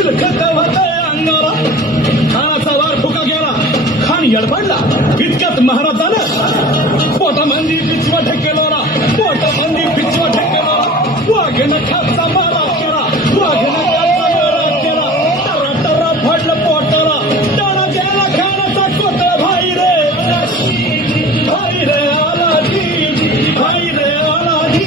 शिरखत होतय खानाचा वार फुका गेला खान यडपडला इतक्यात महाराजानं पोटामंदी पिचवा ठेकेलोरा पोटामंदी पिचवा ठेकेलोरा वाघ नखाचा